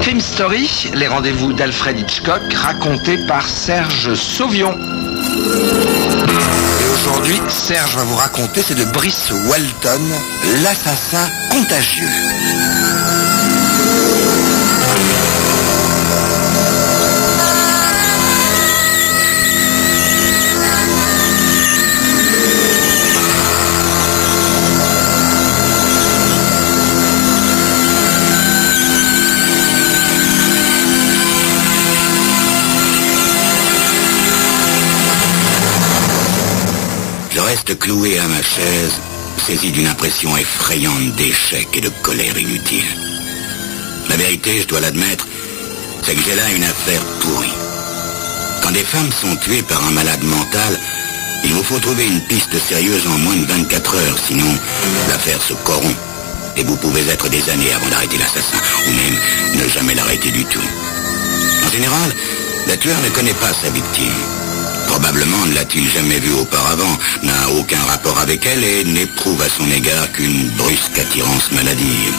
Crime Story, les rendez-vous d'Alfred Hitchcock, racontés par Serge Sauvion. Et aujourd'hui, Serge va vous raconter, c'est de Brice Walton, l'assassin contagieux. Je reste cloué à ma chaise, saisi d'une impression effrayante d'échec et de colère inutile. La vérité, je dois l'admettre, c'est que j'ai là une affaire pourrie. Quand des femmes sont tuées par un malade mental, il vous faut trouver une piste sérieuse en moins de 24 heures, sinon l'affaire se corrompt. Et vous pouvez être des années avant d'arrêter l'assassin, ou même ne jamais l'arrêter du tout. En général, le tueur ne connaît pas sa victime. Probablement ne l'a-t-il jamais vue auparavant, n'a aucun rapport avec elle et n'éprouve à son égard qu'une brusque attirance maladive.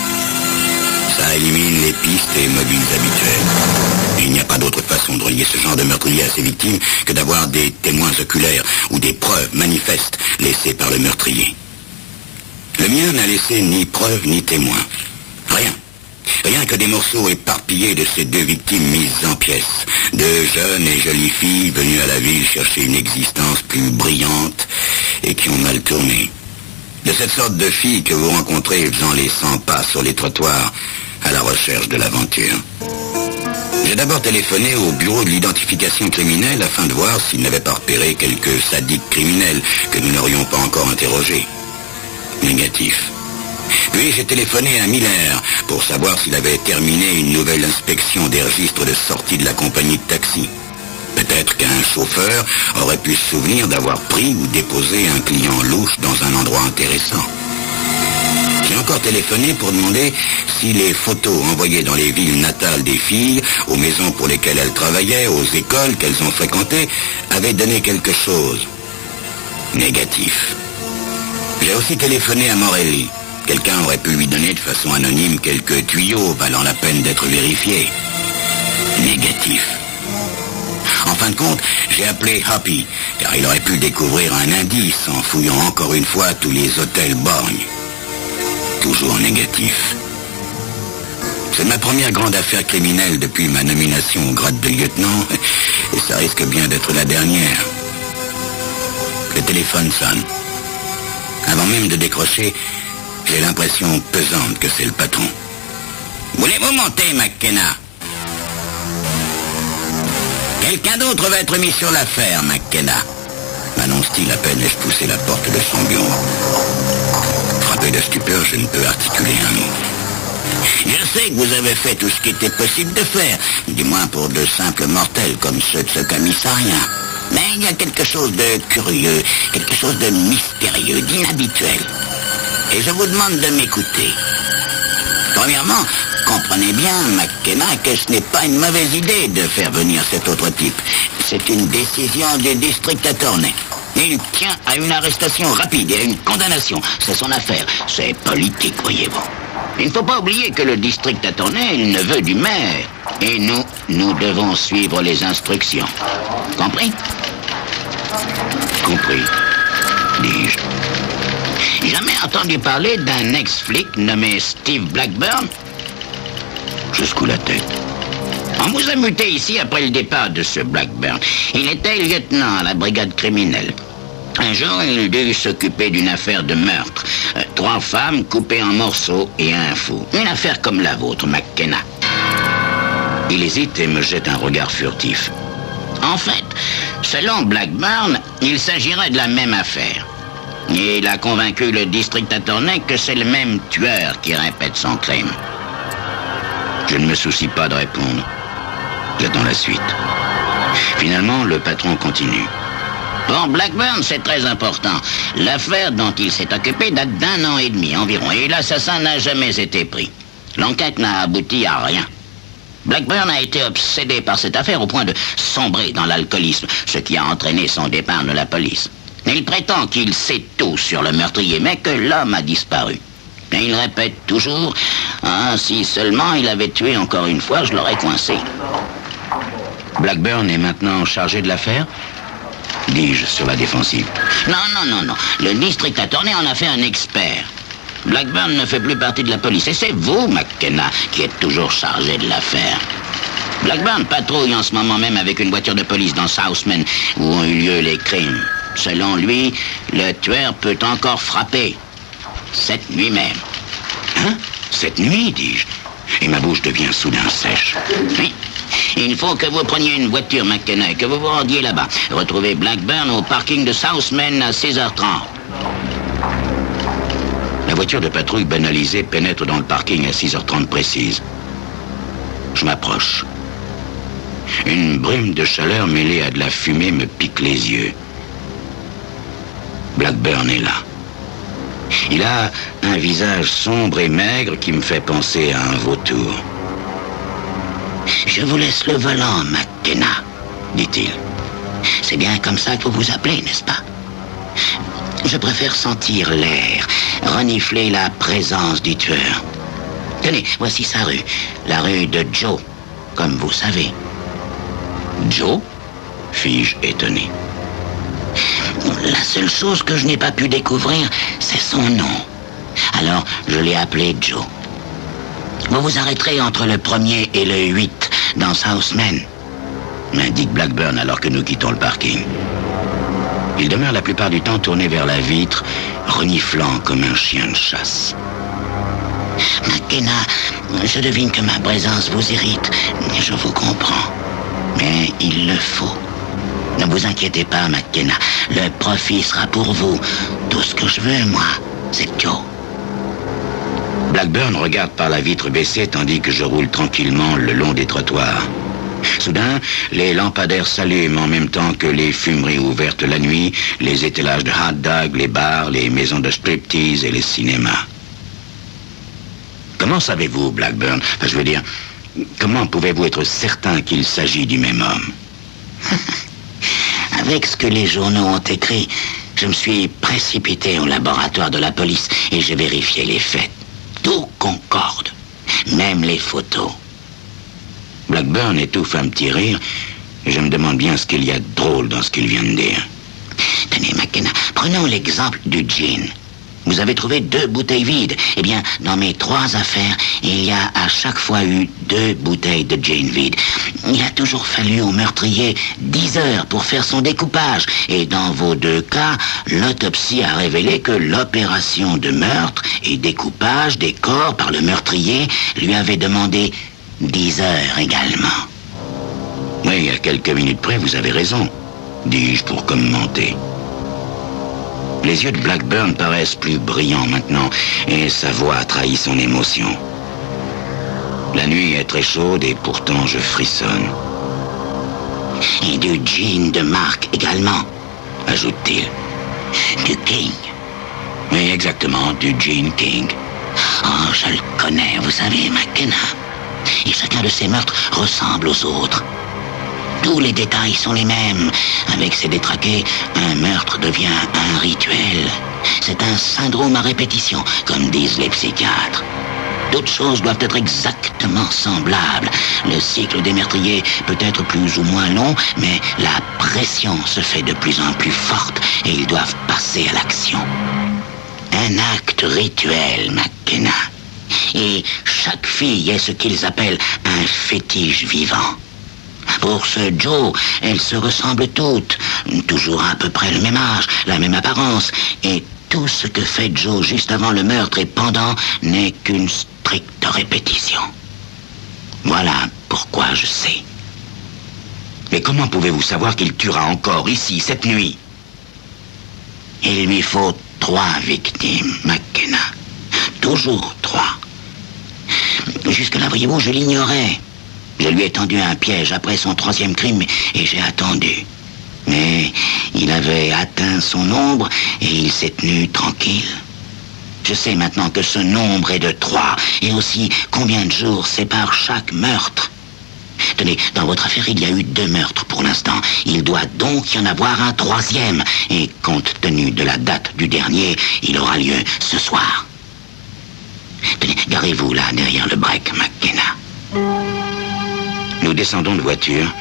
Ça élimine les pistes et mobiles habituels. Il n'y a pas d'autre façon de relier ce genre de meurtrier à ses victimes que d'avoir des témoins oculaires ou des preuves manifestes laissées par le meurtrier. Le mien n'a laissé ni preuve ni témoin. Rien. Rien que des morceaux éparpillés de ces deux victimes mises en pièces. Deux jeunes et jolies filles venues à la ville chercher une existence plus brillante et qui ont mal tourné. De cette sorte de filles que vous rencontrez faisant les 100 pas sur les trottoirs à la recherche de l'aventure. J'ai d'abord téléphoné au bureau de l'identification criminelle afin de voir s'ils n'avaient pas repéré quelques sadiques criminels que nous n'aurions pas encore interrogés. Négatif. Puis j'ai téléphoné à Miller pour savoir s'il avait terminé une nouvelle inspection des registres de sortie de la compagnie de taxi. Peut-être qu'un chauffeur aurait pu se souvenir d'avoir pris ou déposé un client louche dans un endroit intéressant. J'ai encore téléphoné pour demander si les photos envoyées dans les villes natales des filles, aux maisons pour lesquelles elles travaillaient, aux écoles qu'elles ont fréquentées, avaient donné quelque chose. Négatif. J'ai aussi téléphoné à Morelli. Quelqu'un aurait pu lui donner de façon anonyme quelques tuyaux valant la peine d'être vérifiés. Négatif. En fin de compte, j'ai appelé Happy, car il aurait pu découvrir un indice en fouillant encore une fois tous les hôtels borgnes. Toujours négatif. C'est ma première grande affaire criminelle depuis ma nomination au grade de lieutenant, et ça risque bien d'être la dernière. Le téléphone sonne. Avant même de décrocher, j'ai l'impression pesante que c'est le patron. Voulez-vous monter, McKenna? Quelqu'un d'autre va être mis sur l'affaire, McKenna. M'annonce-t-il à peine ai-je poussé la porte de son bureau. Frappé de stupeur, je ne peux articuler un mot. Je sais que vous avez fait tout ce qui était possible de faire, du moins pour de simples mortels comme ceux de ce commissariat. Mais il y a quelque chose de curieux, quelque chose de mystérieux, d'inhabituel. Et je vous demande de m'écouter. Premièrement, comprenez bien, McKenna, que ce n'est pas une mauvaise idée de faire venir cet autre type. C'est une décision du district attorney. Il tient à une arrestation rapide et à une condamnation. C'est son affaire. C'est politique, voyez-vous. Il ne faut pas oublier que le district attorney est le neveu du maire. Et nous devons suivre les instructions. Compris? Compris, dis-je. Jamais entendu parler d'un ex-flic nommé Steve Blackburn? Je secoue la tête. On vous a muté ici après le départ de ce Blackburn. Il était lieutenant à la brigade criminelle. Un jour, il dut s'occuper d'une affaire de meurtre. 3 femmes coupées en morceaux et un fou. Une affaire comme la vôtre, McKenna. Il hésite et me jette un regard furtif. En fait, selon Blackburn, il s'agirait de la même affaire. Et il a convaincu le district attorney que c'est le même tueur qui répète son crime. Je ne me soucie pas de répondre. J'attends la suite. Finalement, le patron continue. Pour Blackburn, c'est très important. L'affaire dont il s'est occupé date d'1 an et demi environ, et l'assassin n'a jamais été pris. L'enquête n'a abouti à rien. Blackburn a été obsédé par cette affaire au point de sombrer dans l'alcoolisme, ce qui a entraîné son départ de la police. Il prétend qu'il sait tout sur le meurtrier, mais que l'homme a disparu. Et il répète toujours, ah, si seulement il avait tué encore une fois, je l'aurais coincé. Blackburn est maintenant chargé de l'affaire? Dis-je sur la défensive. Non. Le district attorney en a fait un expert. Blackburn ne fait plus partie de la police. Et c'est vous, McKenna, qui êtes toujours chargé de l'affaire. Blackburn patrouille en ce moment même avec une voiture de police dans Southman, où ont eu lieu les crimes. Selon lui, le tueur peut encore frapper. Cette nuit même. Hein? Cette nuit, dis-je. Et ma bouche devient soudain sèche. Oui. Il faut que vous preniez une voiture, McKenna, et que vous vous rendiez là-bas. Retrouvez Blackburn au parking de Southman à 6h30. La voiture de patrouille banalisée pénètre dans le parking à 6h30 précise. Je m'approche. Une brume de chaleur mêlée à de la fumée me pique les yeux. Blackburn est là. Il a un visage sombre et maigre qui me fait penser à un vautour. Je vous laisse le volant, McKenna, dit-il. C'est bien comme ça que vous vous appelez, n'est-ce pas? Je préfère sentir l'air, renifler la présence du tueur. Tenez, voici sa rue, la rue de Joe, comme vous savez. Joe? Fis-je étonné. La seule chose que je n'ai pas pu découvrir, c'est son nom. Alors, je l'ai appelé Joe. Vous vous arrêterez entre le 1er et le 8 dans Southman, m'indique Blackburn alors que nous quittons le parking. Il demeure la plupart du temps tourné vers la vitre, reniflant comme un chien de chasse. McKenna, je devine que ma présence vous irrite. Je vous comprends. Mais il le faut. Ne vous inquiétez pas, McKenna. Le profit sera pour vous. Tout ce que je veux, moi, c'est Joe. Blackburn regarde par la vitre baissée tandis que je roule tranquillement le long des trottoirs. Soudain, les lampadaires s'allument en même temps que les fumeries ouvertes la nuit, les étalages de hot dogs, les bars, les maisons de striptease et les cinémas. Comment savez-vous, Blackburn? Je veux dire, comment pouvez-vous être certain qu'il s'agit du même homme? Avec ce que les journaux ont écrit, je me suis précipité au laboratoire de la police et j'ai vérifié les faits. Tout concorde, même les photos. Blackburn étouffe un petit rire et je me demande bien ce qu'il y a de drôle dans ce qu'il vient de dire. Tenez, McKenna, prenons l'exemple du gin. Vous avez trouvé 2 bouteilles vides. Eh bien, dans mes 3 affaires, il y a à chaque fois eu 2 bouteilles de gin vides. Il a toujours fallu au meurtrier 10 heures pour faire son découpage. Et dans vos 2 cas, l'autopsie a révélé que l'opération de meurtre et découpage des corps par le meurtrier lui avait demandé 10 heures également. Oui, à quelques minutes près, vous avez raison, dis-je pour commenter. Les yeux de Blackburn paraissent plus brillants maintenant, et sa voix trahit son émotion. La nuit est très chaude et pourtant je frissonne. Et du gin de marque également, ajoute-t-il. Du King. Oui, exactement, du gin King. Oh, je le connais, vous savez, McKenna. Et chacun de ces meurtres ressemble aux autres. Tous les détails sont les mêmes. Avec ces détraqués, un meurtre devient un rituel. C'est un syndrome à répétition, comme disent les psychiatres. D'autres choses doivent être exactement semblables. Le cycle des meurtriers peut être plus ou moins long, mais la pression se fait de plus en plus forte et ils doivent passer à l'action. Un acte rituel, McKenna. Et chaque fille est ce qu'ils appellent un fétiche vivant. Pour ce Joe, elles se ressemblent toutes, toujours à peu près le même âge, la même apparence, et tout ce que fait Joe juste avant le meurtre et pendant n'est qu'une stricte répétition. Voilà pourquoi je sais. Mais comment pouvez-vous savoir qu'il tuera encore ici, cette nuit? Il lui faut 3 victimes, McKenna. Toujours 3. Jusque-là, voyez-vous, je l'ignorais. Je lui ai tendu un piège après son 3e crime et j'ai attendu. Mais il avait atteint son nombre et il s'est tenu tranquille. Je sais maintenant que ce nombre est de 3 et aussi combien de jours séparent chaque meurtre. Tenez, dans votre affaire, il y a eu 2 meurtres pour l'instant. Il doit donc y en avoir un 3e. Et compte tenu de la date du dernier, il aura lieu ce soir. Tenez, garez-vous là, derrière le break, McKenna. Nous descendons de voiture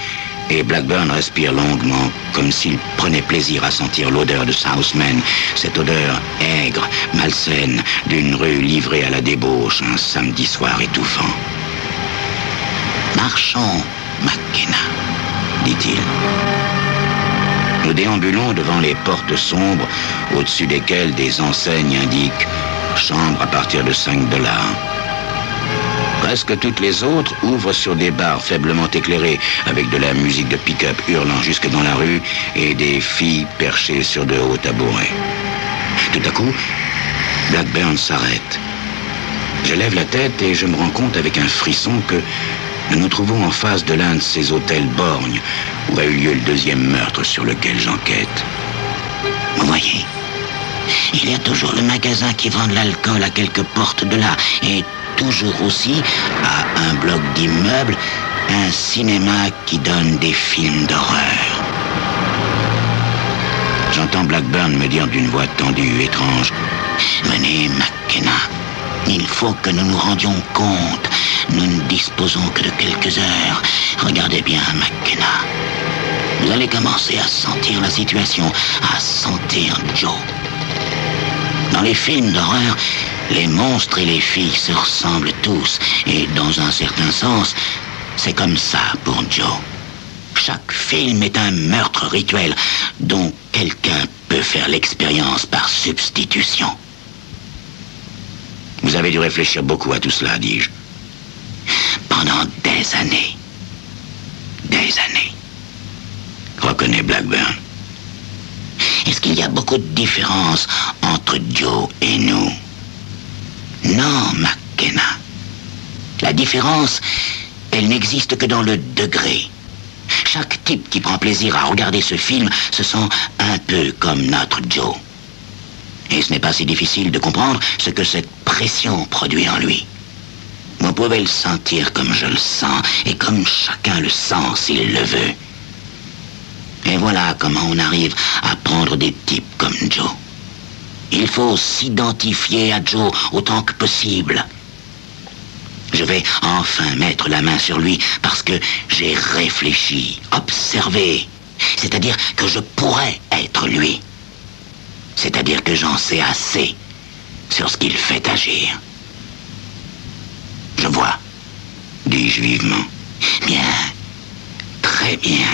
et Blackburn respire longuement, comme s'il prenait plaisir à sentir l'odeur de Southman, cette odeur aigre, malsaine, d'une rue livrée à la débauche un samedi soir étouffant. Marchons, McKenna, dit-il. Nous déambulons devant les portes sombres, au-dessus desquelles des enseignes indiquent « Chambre à partir de $5 ». Presque toutes les autres ouvrent sur des bars faiblement éclairés, avec de la musique de pick-up hurlant jusque dans la rue et des filles perchées sur de hauts tabourets. Tout à coup, Blackburn s'arrête. Je lève la tête et je me rends compte avec un frisson que nous nous trouvons en face de l'un de ces hôtels borgnes où a eu lieu le deuxième meurtre sur lequel j'enquête. Vous voyez, il y a toujours le magasin qui vend de l'alcool à quelques portes de là et toujours aussi, à un bloc d'immeubles, un cinéma qui donne des films d'horreur. J'entends Blackburn me dire d'une voix tendue, étrange, « Venez, McKenna, il faut que nous nous rendions compte. Nous ne disposons que de quelques heures. Regardez bien, McKenna. Vous allez commencer à sentir la situation, à sentir Joe. Dans les films d'horreur, les monstres et les filles se ressemblent tous. Et dans un certain sens, c'est comme ça pour Joe. Chaque film est un meurtre rituel dont quelqu'un peut faire l'expérience par substitution. Vous avez dû réfléchir beaucoup à tout cela, dis-je. Pendant des années. Des années. Reconnaît Blackburn. Est-ce qu'il y a beaucoup de différence entre Joe et nous? Non, McKenna. La différence, elle n'existe que dans le degré. Chaque type qui prend plaisir à regarder ce film se sent un peu comme notre Joe. Et ce n'est pas si difficile de comprendre ce que cette pression produit en lui. Vous pouvez le sentir comme je le sens, et comme chacun le sent s'il le veut. Et voilà comment on arrive à prendre des types comme Joe. Il faut s'identifier à Joe autant que possible. Je vais enfin mettre la main sur lui parce que j'ai réfléchi, observé. C'est-à-dire que je pourrais être lui. C'est-à-dire que j'en sais assez sur ce qu'il fait agir. Je vois, dis-je vivement. Bien, très bien.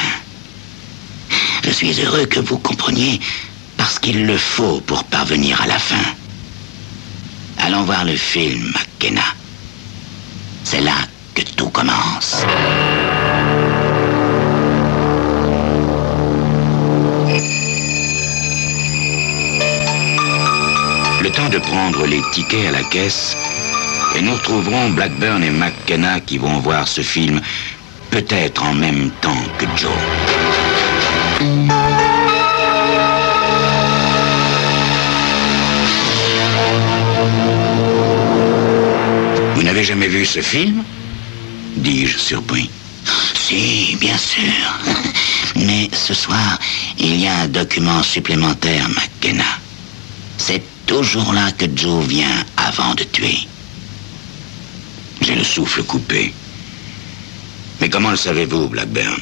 Je suis heureux que vous compreniez parce qu'il le faut pour parvenir à la fin. Allons voir le film, McKenna. C'est là que tout commence. Le temps de prendre les tickets à la caisse, et nous retrouverons Blackburn et McKenna qui vont voir ce film peut-être en même temps que Joe. Vous n'avez jamais vu ce film? Dis-je surpris. Si, bien sûr. Mais ce soir, il y a un document supplémentaire, McKenna. C'est toujours là que Joe vient avant de tuer. J'ai le souffle coupé. Mais comment le savez-vous, Blackburn?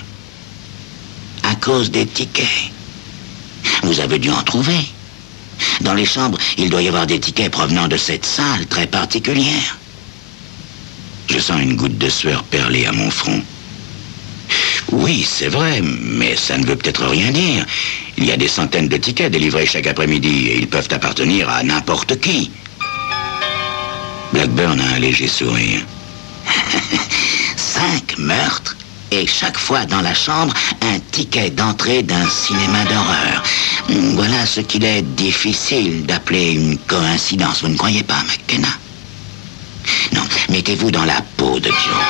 À cause des tickets. Vous avez dû en trouver. Dans les chambres, il doit y avoir des tickets provenant de cette salle très particulière. Je sens une goutte de sueur perler à mon front. Oui, c'est vrai, mais ça ne veut peut-être rien dire. Il y a des centaines de tickets délivrés chaque après-midi et ils peuvent appartenir à n'importe qui. Blackburn a un léger sourire. 5 meurtres et chaque fois dans la chambre, un ticket d'entrée d'un cinéma d'horreur. Voilà ce qu'il est difficile d'appeler une coïncidence, vous ne croyez pas, McKenna? Non, mettez-vous dans la peau de Joe.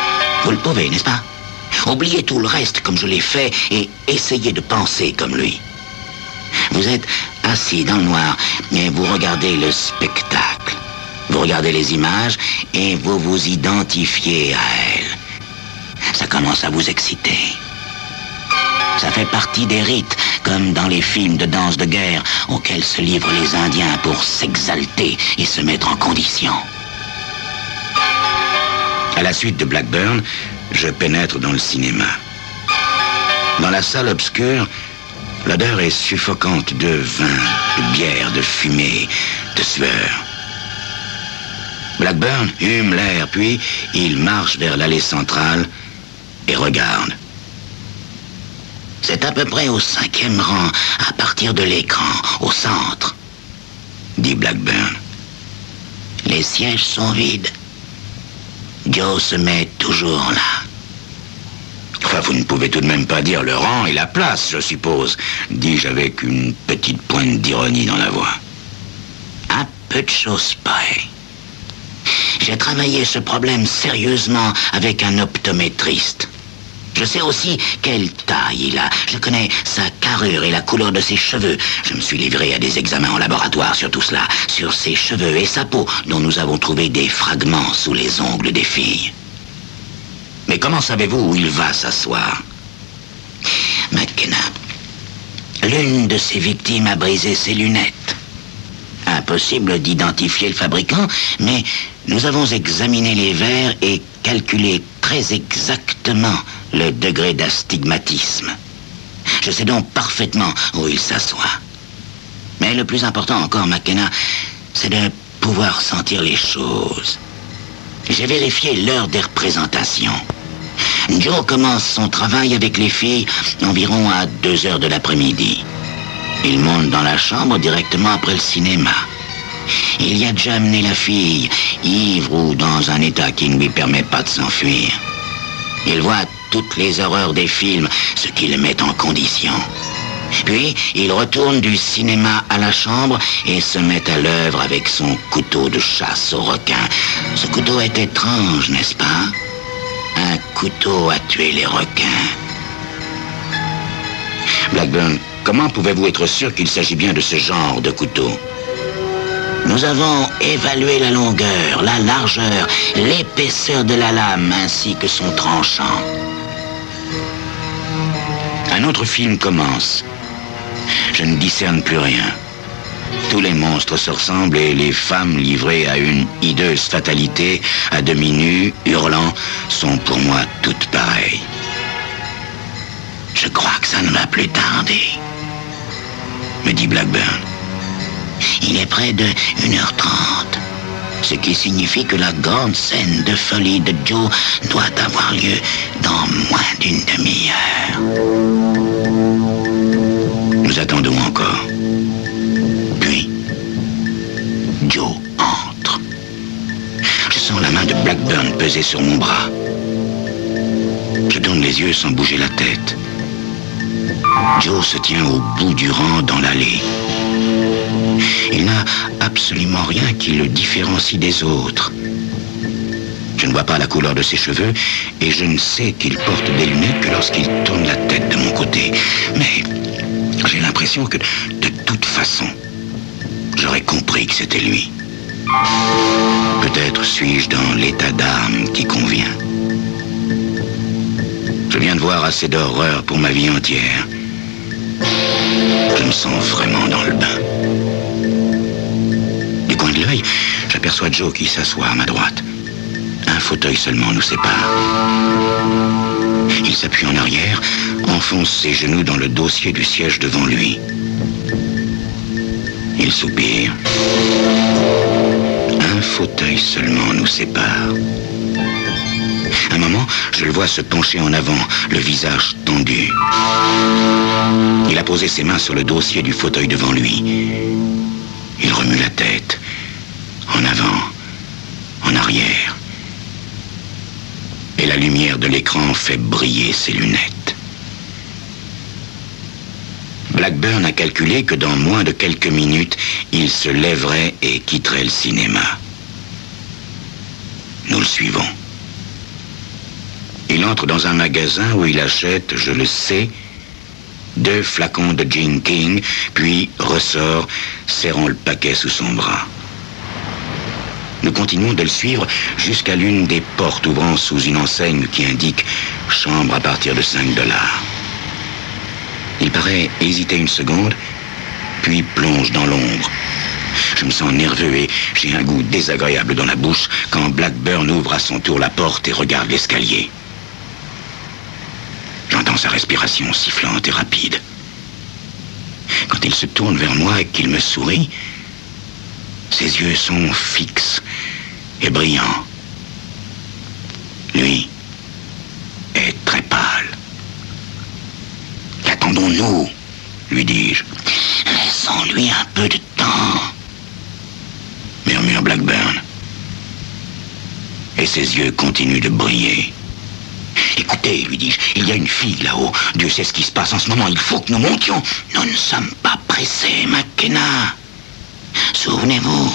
Vous le pouvez, n'est-ce pas? Oubliez tout le reste comme je l'ai fait et essayez de penser comme lui. Vous êtes assis dans le noir et vous regardez le spectacle. Vous regardez les images et vous vous identifiez à elles. Ça commence à vous exciter. Ça fait partie des rites, comme dans les films de danse de guerre auxquels se livrent les Indiens pour s'exalter et se mettre en condition. À la suite de Blackburn, je pénètre dans le cinéma. Dans la salle obscure, l'odeur est suffocante de vin, de bière, de fumée, de sueur. Blackburn hume l'air, puis il marche vers l'allée centrale et regarde. C'est à peu près au 5e rang, à partir de l'écran, au centre, dit Blackburn. Les sièges sont vides. Joe se met toujours là. Enfin, vous ne pouvez tout de même pas dire le rang et la place, je suppose, dis-je avec une petite pointe d'ironie dans la voix. À peu de choses près. J'ai travaillé ce problème sérieusement avec un optométriste. Je sais aussi quelle taille il a. Je connais sa carrure et la couleur de ses cheveux. Je me suis livré à des examens en laboratoire sur tout cela, sur ses cheveux et sa peau, dont nous avons trouvé des fragments sous les ongles des filles. Mais comment savez-vous où il va s'asseoir? McKenna, l'une de ses victimes a brisé ses lunettes. Impossible d'identifier le fabricant, mais nous avons examiné les verres et calculé très exactement le degré d'astigmatisme. Je sais donc parfaitement où il s'assoit. Mais le plus important encore, McKenna, c'est de pouvoir sentir les choses. J'ai vérifié l'heure des représentations. Joe commence son travail avec les filles environ à 2 heures de l'après-midi. Il monte dans la chambre directement après le cinéma. Il y a déjà amené la fille, ivre ou dans un état qui ne lui permet pas de s'enfuir. Il voit toutes les horreurs des films, ce qui le met en condition. Puis, il retourne du cinéma à la chambre et se met à l'œuvre avec son couteau de chasse au requin. Ce couteau est étrange, n'est-ce pas? Un couteau à tuer les requins. Blackburn, comment pouvez-vous être sûr qu'il s'agit bien de ce genre de couteau? Nous avons évalué la longueur, la largeur, l'épaisseur de la lame ainsi que son tranchant. Un autre film commence. Je ne discerne plus rien. Tous les monstres se ressemblent et les femmes livrées à une hideuse fatalité, à demi nues, hurlant, sont pour moi toutes pareilles. Je crois que ça ne va plus tarder, me dit Blackburn. Il est près de 1h30, ce qui signifie que la grande scène de folie de Joe doit avoir lieu dans moins d'une demi-heure. Nous attendons encore. Puis, Joe entre. Je sens la main de Blackburn peser sur mon bras. Je tourne les yeux sans bouger la tête. Joe se tient au bout du rang dans l'allée. Il n'a absolument rien qui le différencie des autres. Je ne vois pas la couleur de ses cheveux et je ne sais qu'il porte des lunettes que lorsqu'il tourne la tête de mon côté. Mais j'ai l'impression que, de toute façon, j'aurais compris que c'était lui. Peut-être suis-je dans l'état d'âme qui convient. Je viens de voir assez d'horreur pour ma vie entière. Je me sens vraiment dans le bain. Du coin de l'œil, j'aperçois Joe qui s'assoit à ma droite. Un fauteuil seulement nous sépare. Il s'appuie en arrière, enfonce ses genoux dans le dossier du siège devant lui. Il soupire. Un fauteuil seulement nous sépare. Un moment, je le vois se pencher en avant, le visage tendu. Il a posé ses mains sur le dossier du fauteuil devant lui. Il remue la tête, en avant, en arrière. Et la lumière de l'écran fait briller ses lunettes. Blackburn a calculé que dans moins de quelques minutes, il se lèverait et quitterait le cinéma. Nous le suivons. Il entre dans un magasin où il achète, je le sais, 2 flacons de Gin King, puis ressort, serrant le paquet sous son bras. Nous continuons de le suivre jusqu'à l'une des portes ouvrant sous une enseigne qui indique « Chambre à partir de $5 ». Il paraît hésiter une seconde, puis plonge dans l'ombre. Je me sens nerveux et j'ai un goût désagréable dans la bouche quand Blackburn ouvre à son tour la porte et regarde l'escalier. J'entends sa respiration sifflante et rapide. Quand il se tourne vers moi et qu'il me sourit, ses yeux sont fixes et brillants. Lui est très pâle. Qu'attendons-nous, lui dis-je. Laissons-lui un peu de temps, murmure Blackburn. Et ses yeux continuent de briller. Écoutez, lui dis-je, il y a une fille là-haut. Dieu sait ce qui se passe en ce moment. Il faut que nous montions. Nous ne sommes pas pressés, McKenna. Souvenez-vous,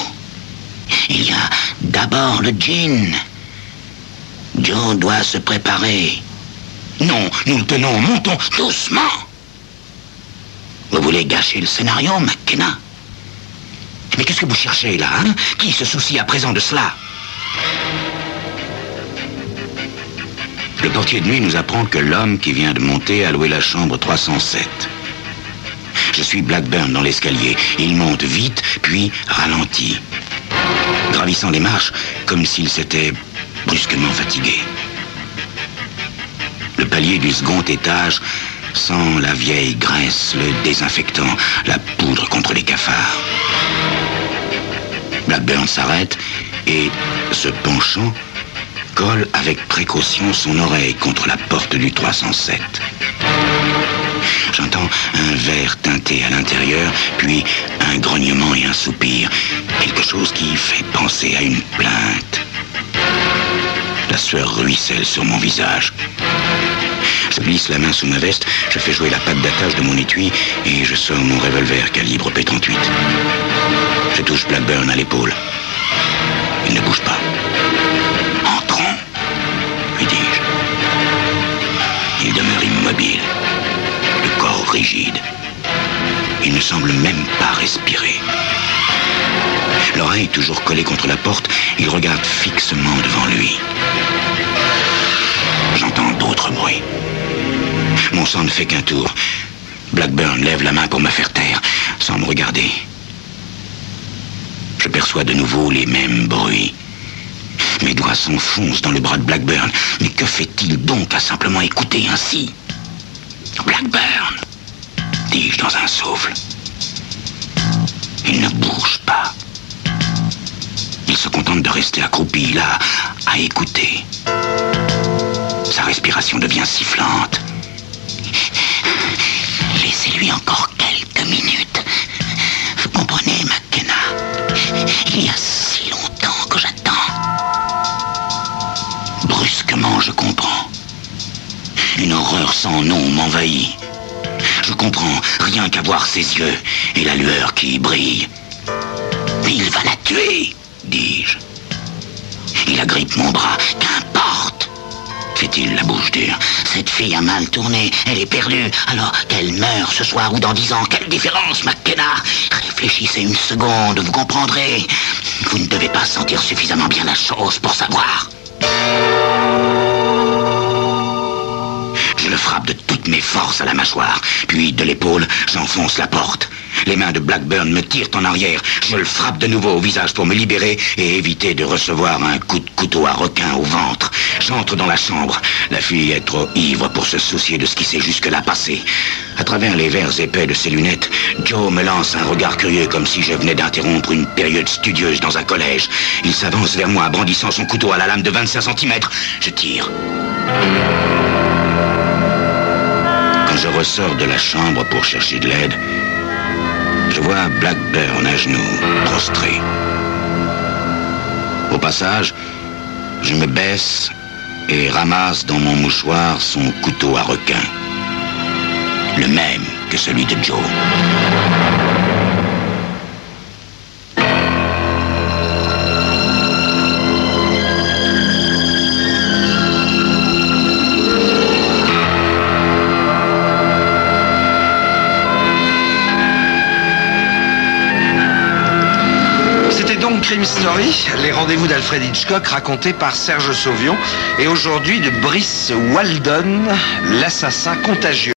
il y a d'abord le gin. Joe doit se préparer. Non, nous le tenons, montons. Doucement. Vous voulez gâcher le scénario, McKenna? Mais qu'est-ce que vous cherchez là, hein? Qui se soucie à présent de cela? Le portier de nuit nous apprend que l'homme qui vient de monter a loué la chambre 307. Je suis Blackburn dans l'escalier. Il monte vite, puis ralentit, gravissant les marches comme s'il s'était brusquement fatigué. Le palier du second étage sent la vieille graisse, le désinfectant, la poudre contre les cafards. Blackburn s'arrête et, se penchant, colle avec précaution son oreille contre la porte du 307. J'entends un verre teinté à l'intérieur, puis un grognement et un soupir. Quelque chose qui fait penser à une plainte. La sueur ruisselle sur mon visage. Je glisse la main sous ma veste, je fais jouer la patte d'attache de mon étui et je sors mon revolver calibre P38. Je touche Blackburn à l'épaule. Il ne bouge pas. Entrons, lui dis-je. Il demeure immobile, le corps rigide. Il ne semble même pas respirer. L'oreille toujours collée contre la porte, il regarde fixement devant lui. J'entends d'autres bruits. Mon sang ne fait qu'un tour. Blackburn lève la main pour me faire taire, sans me regarder. Je perçois de nouveau les mêmes bruits. Mes doigts s'enfoncent dans le bras de Blackburn. Mais que fait-il donc à simplement écouter ainsi? Blackburn, dis-je dans un souffle. Il ne bouge pas. Il se contente de rester accroupi là, à écouter. Sa respiration devient sifflante. Laissez-lui encore quelques minutes. Vous comprenez, McKenna? Il y a si longtemps que j'attends. Brusquement, je comprends. Une horreur sans nom m'envahit. Je comprends rien qu'à voir ses yeux et la lueur qui brille. Il va la tuer, dis-je. Il agrippe mon bras. Qu'importe, fait-il la bouche dure. Cette fille a mal tourné. Elle est perdue. Alors qu'elle meurt ce soir ou dans 10 ans, quelle différence, McKenna? Réfléchissez une seconde, vous comprendrez. Vous ne devez pas sentir suffisamment bien la chose pour savoir. Je le frappe de toutes mes forces à la mâchoire, puis de l'épaule, j'enfonce la porte. Les mains de Blackburn me tirent en arrière. Je le frappe de nouveau au visage pour me libérer et éviter de recevoir un coup de couteau à requin au ventre. J'entre dans la chambre. La fille est trop ivre pour se soucier de ce qui s'est jusque-là passé. À travers les verres épais de ses lunettes, Joe me lance un regard curieux comme si je venais d'interrompre une période studieuse dans un collège. Il s'avance vers moi, brandissant son couteau à la lame de 25 cm. Je tire. Quand je ressors de la chambre pour chercher de l'aide, je vois Blackburn à genoux, prostré. Au passage, je me baisse et ramasse dans mon mouchoir son couteau à requin. Le même que celui de Joe. Crime Story, les rendez-vous d'Alfred Hitchcock racontés par Serge Sauvion et aujourd'hui de Brice Walldon, l'assassin contagieux.